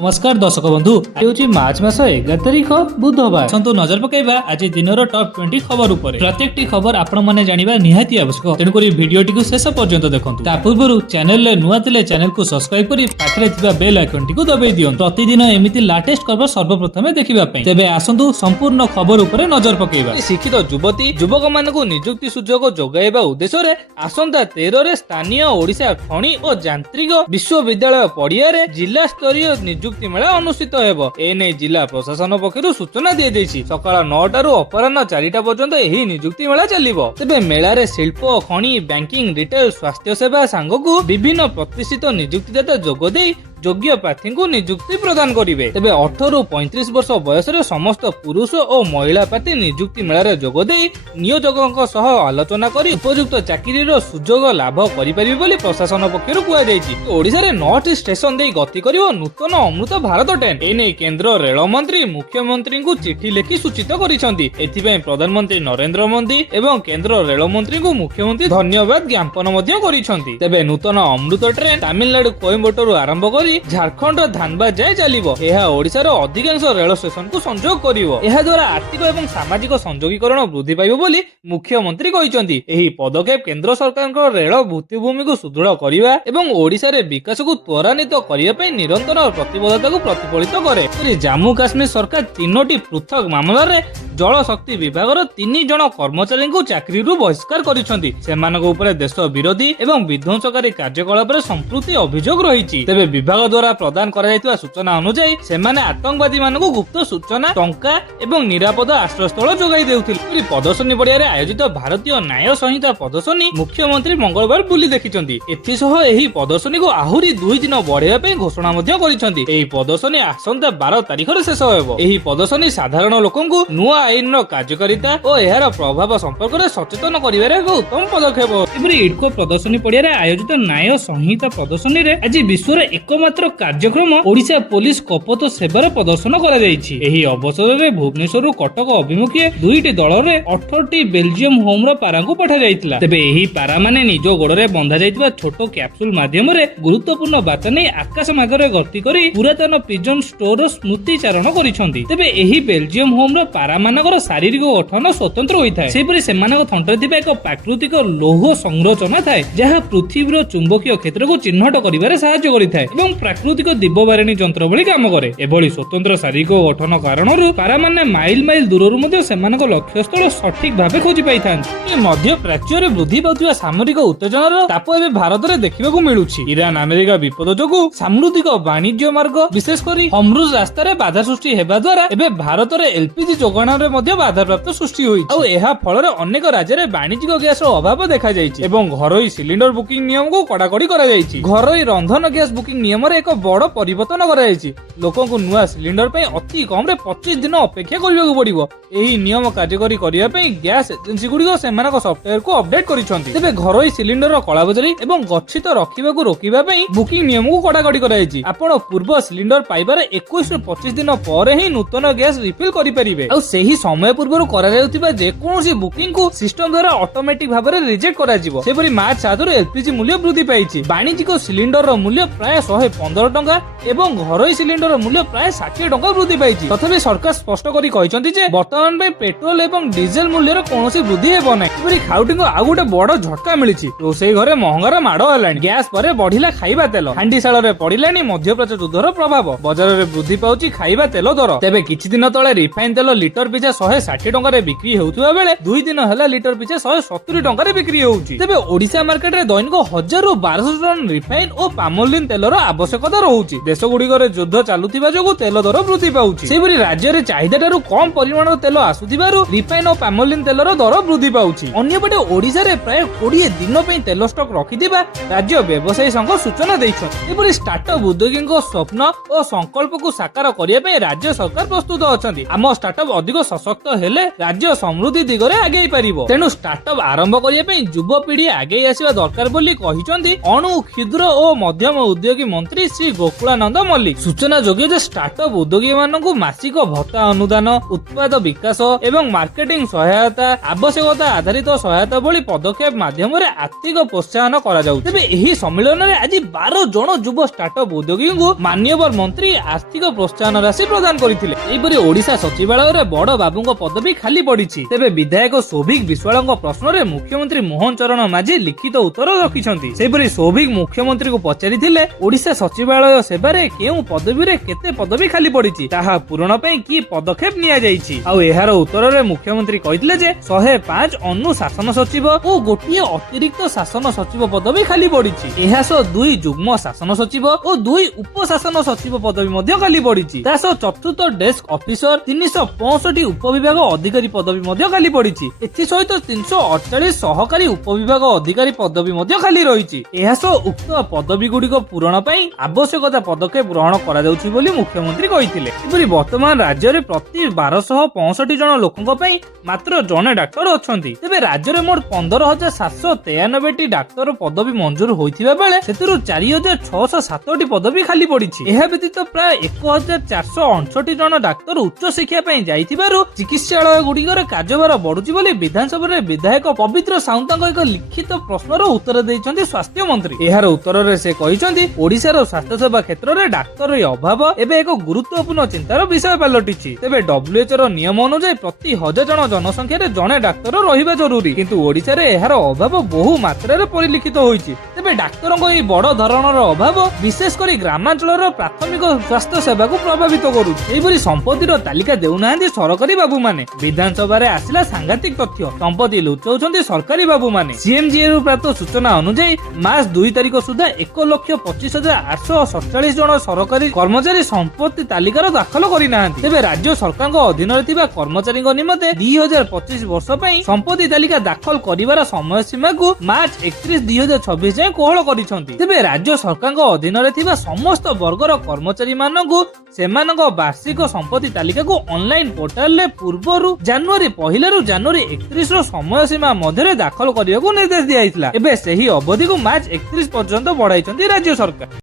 नमस्कार दर्शक बंधु आज मार्च मास 11 तारिख बुधवार सन्तु नजर पकाइबा आज दिनर टॉप 20 खबर उपरे प्रत्येकटी खबर आपण माने जानिबा निहाती आवश्यक तेणु करी वीडियोटी को शेष पर्यंत देखंतु ता पूर्वरु चैनल ले नुआ थिले चैनल को सब्सक्राइब करी पाखरे थिबा बेल आइकन टी को दबाई दियन प्रतिदिन एमिति लेटेस्ट खबर सर्वप्रथमे देखिबा पई तेबे आसंतु संपूर्ण खबर उपरे नजर पकाइबा। शिक्षित युवती युवक मानकु नियुक्ति सुयोग जोगाइबा उद्देश्य रे आसंता 13 रे स्थानीय ओडिशा खणी और यांत्रिक विश्वविद्यालय पड़िया रे जिला स्तरीय नियुक्ति मेला अनुष्ठित हेबो। एने जिला प्रशासन पक्षरु सूचना दिए दैछि सकाळ 9 रु अपराह्न 4 पर्यंत एही नियुक्ति मेला चलिबो। तेबे मेला रे शिल्प खणी बैंकिंग रिटेल स्वास्थ्य सेवा सांगकु विभिन्न प्रतिष्ठित नियुक्तिदाता जोग देई योग्य प्रार्थी को नियुक्ति प्रदान करिवे। तेबे 18 रु 35 वर्ष बयस रे समस्त पुरुष और महिला प्रार्थी नियुक्ति मेला रे जोग देई नियोजकक सह आलोचना करी उपयुक्त चाकरी रो सुयोग लाभ करि परिबे बोली प्रशासन पक्षरु कुआ जायछि। ओडिसा रे 9 स्टेशन देई गति करिवो नूतन अमृत भारत ट्रेन। एने केंद्र रेल मंत्री मुख्यमंत्री को चिठी लिखि सूचित करिसंती। एथिबे प्रधानमंत्री नरेंद्र मोदी एवं केंद्र रेल मंत्री को मुख्यमंत्री धन्यवाद ज्ञापन मध्य करिसंती। तेबे नूतन अमृत ट्रेन तमिलनाडु कोयम्बटूर आरंभ करी झारखंड धानबाद जाए चलिबो। एहा ओडिसा रो अधिकांश रेल स्टेशन को संयोग करिवो। एहा द्वारा आर्थिक एवं सामाजिक संयोगीकरण वृद्धि पाइबो बोली मुख्यमंत्री कहिसंती। एही पदक्षेप केंद्र सरकारक रेल भित्तिभूमि को सुदृढ़ करिवा एवं ओडिसा रे विकास को त्वरान्वित करिया पई निरंतर प्रतिबद्धता को प्रतिफलित करे। जम्मू काश्मीर सरकार 3टी पृथक मामला रे जल शक्ति विभाग 3 जन कर्मचारी को चाकरी बहिष्कार करिसंती। सेमानक उपरे देश विरोधी एवं विध्वंसकारी कार्यकलाप रे संपृक्ति अभियोग रहिछि। तेबे विभाग द्वारा प्रदान करा जायतिबा सूचना अनुसार सेमाने आतंकवादी मानकु गुप्त सूचना टंका एवं निरापद आश्रयस्थल जोगाई देउथिले। प्रदर्शनी पड़िया रे आयोजित भारतीय न्याय संहिता प्रदर्शनी मुख्यमंत्री मंगलवार बुली देखिसंती। एथिसह एही प्रदर्शनी को आहुरी 2 दिन बढ़ाइबा पई घोषणा मध्य करिसंती। एही प्रदर्शनी आसंता 12 तारिख रे शेष हेबो। एही प्रदर्शनी साधारण लोकंकु नुआ आईन रो कार्यकारिता और एहार प्रभाव संपर्क रे सचेतन करिबारे एक उत्तम पदक्षेप। एपरि इडको प्रदर्शनी पड़िया रे आयोजित न्याय संहिता प्रदर्शनी रे आज विश्व रे एकमात्र कार्यक्रम ओडिशा पुलिस कपत सेवार प्रदर्शन करा जायछि। एही अवसर रे भुवनेश्वर कटक अभिमुखी 2टी दल रे 18टी बेल्जियम होम रो पारा को पठा जायतिला। तेबे एही पारा माने निज गोड़ रे बंधा जायतिबा छोटो कैप्सूल माध्यम रे गुरुत्वपूर्ण बार्ता नै आकाश मार्ग रे गति करी पुरातन पिजन स्टोर स्मृति चारण करिसंती। तेबे एही बेल्जियम होम रो पारा मानकर शारीरिक गठन स्वतंत्र होइथाय। सेपरि सेमानक थंटरे थिबा एक प्राकृतिक लौह संरचना थाए जहा पृथ्वी रो चुंबकीय क्षेत्र को चिन्हट करिबारे सहायता करिथाय एवं प्राकृतिक दिव्यवारिणी यंत्र भली काम करे। एभली स्वतंत्र शारीरिक गठन कारणरू पारा माने माइल माइल दूरରୁ ମଧ୍ୟ ସେମାନଙ୍କ ଲକ୍ଷ୍ୟସ୍ଥଳ ସଠିକ ଭାବେ ଖୋଜି ପାଇଥାନ୍ତି। ମଧ୍ୟ ପ୍ରାଚ୍ୟରେ ବୃଦ୍ଧି ପାଉଥିବା ସାମରିକ ଉତ୍ତେଜନାର ତାପ ଏବେ ଭାରତରେ ଦେଖିବାକୁ ମିଳୁଛି। ଇରାନ ଆମେରିକା ବିପଦ ଯୋଗୁଁ ସାମୁଦ୍ରିକ ବାଣିଜ୍ୟ ମାର୍ଗ ବିଶେଷ କରି ହର୍ମୁଜ ରାସ୍ତାରେ ବାଧା ସୃଷ୍ଟି ହେବା ଦ୍ୱାରା ଏବେ ଭାରତରେ ଏଲପିଜି ଯୋଗାଣରେ ମଧ୍ୟ ବାଧାପ୍ରାପ୍ତ ସୃଷ୍ଟି ହୋଇଛି। ଆଉ ଏହା ଫଳରେ ଅନେକ ରାଜ୍ୟରେ ବାଣିଜ୍ୟିକ ଗ୍ୟାସର ଅଭାବ ଦେଖାଯାଇଛି ଏବଂ ଘରୋଇ ସିଲିଣ୍ଡର ବୁକିଂ ନିୟମକୁ କଡାକଡି କରାଯାଇଛି। ଘରୋଇ ରନ୍ଧନ ଗ୍ୟାସ ବୁକିଂ ନିୟମରେ ଏକ ବଡ ପରିବର୍ତ୍ତନ କରାଯାଇଛି। ଲୋକଙ୍କୁ ନୂଆ ସିଲିଣ୍ଡର ପାଇଁ ଅତି କମ ରେ 25 ଦିନ ଅପେକ୍ଷା କରିବାକୁ ପଡିବ। ଏହି ନିୟମ କାର୍ଯ୍ୟକାରୀ କରିବା ପାଇଁ ଗ୍ୟାସ ଏଜେନ୍ସି ଗୁଡିକ ସେମାନଙ୍କ ସଫ୍ଟୱେୟରକୁ ଅପଡେଟ୍ କରିଛନ୍ତି। ତେବେ ଘରୋଇ ସିଲିଣ୍ଡରର କଳାବଜାରୀ ଏବଂ ଗଚ୍ଛିତ ରଖିବାକୁ ରୋକିବା ପାଇଁ ବୁକିଂ ନିୟମକୁ କଡାକଡି କରାଯାଇଛି। ଆପଣ ପୂର୍ବ ସିଲିଣ୍ଡର ପାଇବାର 21 ରୁ 25 ଦିନ ପରେ ହିଁ ନୂତନ ଗ୍ୟାସ ରିଫିଲ୍ କରିପାରିବେ। ଆଉ ସେହି ସମୟ ପୂର୍ବରୁ କରାଯାଉଥିବା ଯେକୌଣସି ବୁକିଂ କୁ ସିଷ୍ଟମ ଦ୍ୱାରା ଅଟୋମେଟିକ ଭାବରେ ରିଜେକ୍ଟ କରାଯିବ। ସେପରି ମାର୍ଚ୍ଚ 7 ରୁ ଏଲପିଜି ମୂଲ୍ୟ ବୃଦ୍ଧି ପାଇଛି। ବାଣିଜ୍ୟିକ ସିଲିଣ୍ଡରର ମୂଲ୍ୟ ପ୍ରାୟ 115 ଟଙ୍କା ଏବଂ ଘରୋଇ ସିଲିଣ୍ଡର ମୂଲ୍ୟ ପ୍ରାୟ 60 ଟଙ୍କା ବୃଦ୍ଧି ପାଇଛି। ତଥାପି ସରକାର ସ୍ପଷ୍ଟ କରି କହିଛନ୍ତି ଯେ ବର୍ତ୍ତମାନ ପାଇଁ ପେଟ୍ରୋଲ ଏବଂ ଡିଜେଲ ମୂଲ୍ୟର କୌଣସି ବୃଦ୍ଧି ହେବ ନାହିଁ। ଏପରି ଖାଉଟିଙ୍କୁ ଆଉ ଗୋଟେ ବଡ ଝଟକା ମିଳିଛି। ରୋଷେଇ ଘରେ ମହଙ୍ଗାର ମାଡ଼ ହେଲାଣି। ଗ୍ୟାସ ପରେ ବଢିଲା ଖାଇବା ତେଲ। ହାଣ୍ଡିଶାଳରେ ପଡିଲାଣି ମଧ୍ୟପ୍ରାଚ୍ୟ ଯୁଦ୍ଧର ପ୍ରଭାବ। ବଜାରରେ ବୃଦ୍ଧି ପାଉଛି ଖାଇବା ତେଲ ଦର। ତେବେ କିଛି ଦିନ ତଳେ ରିଫାଇନ ତେଲ ଲିଟର ପିଛା 160 ଟଙ୍କାରେ ବିକ୍ରି ହେଉଥିବା ବେଳେ 2 ଦିନ ହେଲା ଲିଟର ପିଛା 170 ଟଙ୍କାରେ ବିକ୍ରି ହେଉଛି। ତେବେ ଓଡିଶା ମାର୍କେଟରେ ଦୈନିକ 1000 ରୁ 1200 ଟନ ରିଫାଇନ ଓ ପାମୋଲିନ ତେଲର ଆବଶ୍ୟକତା ରହୁଛି। ଦେଶ ଗୁଡିକରେ ଯୁଦ୍ଧ ଚାଲୁଥିବା ଯୋଗୁଁ ତେଲ ଦର ବୃଦ୍ଧି ପାଉଛି। ସେହିପରି ରାଜ୍ୟରେ ଚାହିଦା ଠାରୁ କମ ପରିମାଣର ତେଲ ଆସୁଥିବାରୁ ରିଫାଇନ ଓ ପାମୋଲିନ ତେଲର ଦର ବୃଦ୍ଧି ପାଉଛି। ଅନ୍ୟପଟେ ଓଡିଶାରେ ପ୍ରାୟ 20 ଦିନ ପାଇଁ ତେଲ ଷ୍ଟକ୍ ରଖିଥିବା ରାଜ୍ୟ ବ୍ୟବସାୟୀ ସଂଘ ସୂଚନା ଦେଇଛନ୍ତି। ଏପରି ଷ୍ଟାର୍ଟଅପ୍ ଉଦ୍ୟୋଗୀଙ୍କ ସ୍ୱପ୍ନ ଓ ସଂକଳ୍ପକୁ ସାକାର କରିବା ପାଇଁ ରାଜ୍ୟ ସରକାର ପ୍ରସ୍ତୁତ ଅଛନ୍ତି। ଆମ ଷ୍ଟାର୍ଟଅପ୍ ଅଧିକ सशक्त हेले राज्य समृद्धि दिगरे आगे पारिबो। तेणु स्टार्टअप आरंभ करिया पई युवपीढ़ी आगे आसिबा दरकार बोली कहिसंती अणु क्षुद्र और मध्यम उद्योगी मंत्री श्री गोकुलानंद मल्लिक। सूचना जोग्य जे स्टार्टअप उद्योगी मानकु मासिक भत्ता अनुदान, उत्पाद विकास एवं मार्केटिंग सहायता, आवश्यकता आधारित सहायता भली पदक्षेप माध्यम आर्थिक प्रोत्साहन करा जाउ। तेबे एही सम्मेलन रे आज 12 जण युव स्टार्टअप उद्योगी को मान्यवर मंत्री आर्थिक प्रोत्साहन राशि प्रदान करथिले। एहिपरि ओडिशा सचिवालय रे बड़ बाबूंको पदवी खाली पड़िछि। तेबे विधायक सौभिक विश्वालଙ୍କ प्रश्न रे मुख्यमंत्री मोहन चरण माझी लिखित उत्तर रखिछंती। सेहिपरि सौभिक मुख्यमंत्री को पचारिथिले ओडिशा सचिवालय सेवारे केउ पदवी रे केते पदवी खाली पड़िछि, ताहा पूरण पई की पदक्षेप निया जाइछि। आ एहार उत्तर रे मुख्यमंत्री कहिथिले जे 105 अनुशासन सचिव और गोटिए अतिरिक्त शासन सचिव पदवी खाली पड़िछि। एहा सो 2 जुग्म शासन सचिव और 2 उपशासन सचिव पदवी मध्य खाली पड़िछि। तासो चतुर्थ डेस्क ऑफिसर 365 उपविभाग अधिकारी पदवी मध्य खाली पड़िछि। एथि सहित 348 सहकारी उपविभाग अधिकारी पदवी मध्य खाली रहिछि। एहा सो उक्त पदवी गुडिक पूरण पई आवश्यकता पदक्षेप ग्रहण करा जाउछि बोली मुख्यमंत्री कहिथिले। एपरि वर्तमान राज्य रे प्रति 1265 जन लोकଙ୍କ पई मात्र जने डाक्टर अछंती। तेबे राज्य रे मोट 15793 टी डाक्टर पदवी मंजूर होइथिबा बेले सेतिरु 4607 पदवी खाली पड़िछि। एहा व्यतीत प्राय 1468 जन डाक्तर उच्च शिक्षा पई जाइथिबारु चिकित्सालय गुडिकर कार्यभार बढ़ुछि बोली विधानसभा रे विधायक पवित्र साउंताଙ୍କ एक लिखित प्रश्नर उत्तर दैछन्ती स्वास्थ्य मंत्री। एहार उत्तर रे से कहिसन्ती ओडिसा रो स्वास्थ्य सेवा क्षेत्र रे डाक्टर रे अभाव एबे एक गुरुत्वपूर्ण चिंतार विषय पलटिछि। तेबे WHO रो नियम अनुसार प्रति 1000 जन जनसंख्या रे जने डाक्टर रहिबा जरूरी, किंतु ओडिसा रे एहार अभाव बहु मात्रा रे परिलिखित होइछि। तेबे डाक्टरଙ୍କ एई बड़ धरणर अभाव विशेष करी ग्रामांचलर प्राथमिक स्वास्थ्य सेवा को प्रभावित करुछि। एहिपरि संपत्तिर तालिका देउनाहांती सरकारी बाबू माने। विधानसभा रे आसिला सांघातिक तथ्य, संपत्ति लुचाउछन्ती सरकारी बाबू माने। सीएमजीए रु प्राप्त सूचना अनुसार मार्च 2 तारिख सुधा 1,25,847 जन सरकारी कर्मचारी संपत्ति तालिकार दाखल करिनाहांती। तेबे राज्य सरकारଙ୍କ अधीन थिबा कर्मचारी निमते 2025 वर्ष पई संपत्ति तालिका दाखल करिवार समय सीमा को मार्च 31 2026 जाय कोहल करिसंती। तेबे राज्य सरकारଙ୍କ अधीन रे थिबा समस्त वर्गर कर्मचारी मानकु सेमानଙ୍କ वार्षिक संपत्ति तालिका को ऑनलाइन पोर्टल रे पूर्वरु जनवरी 1 रु जनवरी 31 रो समय सीमा मध्यरे दाखल करियाको निर्देश दियाइतला। एबे सेही अवधि को मार्च 31 पर्यंत बढ़ाइचंती राज्य सरकार।